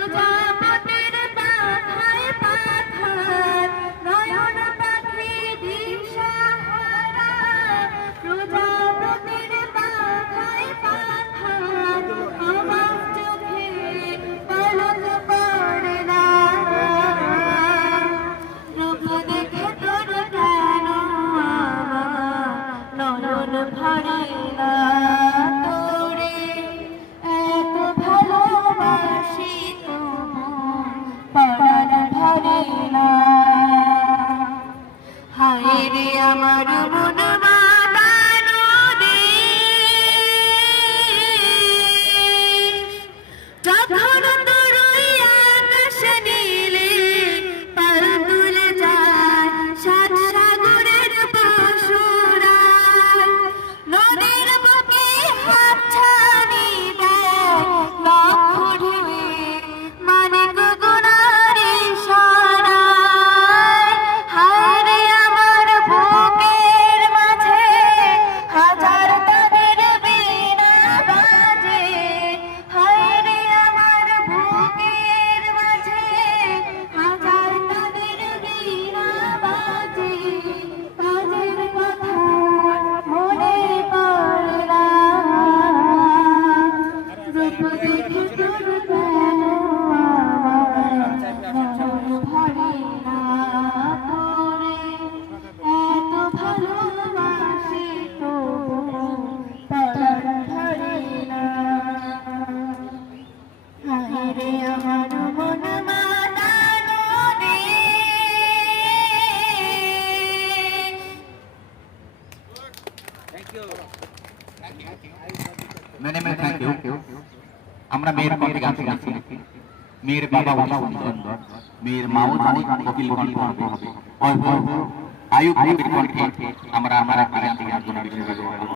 প্রজাপতির পাখায় পাখায় নয়ন পাখি দিশাহারা, প্রজাপতির পাখায় পাখায় আমার চোখে পলক পড়ে না, রূপ দেখে তোর কেন আমার নয়ন ভরে না, তোরে এত ভালোবাসি পরাণ ভরে না। হায় রে আমার মন মাতানো দেশ, যখন তোর ওই আকাশ নীলে পাল তুলে যায় সাত সাগরের পশুরাই, নদীর বুকে হাতছানি দেয় লক্ষ ঢেউয়ে মানিক গুণার ইশারায়। হায় রে আমার বুকের মাঝে হাজার তাদের বীণা বাজে, হায় রে আমার বুকের মাঝে হাজার তাদের বীণা বাজে, কাজের কথা মনে পড়ে না, রূপ দেখে তোর কেন আমার নয়ন ভরে না, তোরে এত ভালোবাসি তবু পরাণ ভরে না। হায় রে আমার মন মাতানো Many thank you. আমরা মেয়ের কণ্ঠে গান শুনেছি। মেয়ের বাবা অনেক সুন্দর, মেয়ের মাও অনেক কোকিল কণ্ঠ হবে। আয়ুব কবির কণ্ঠে আমরা একটা গান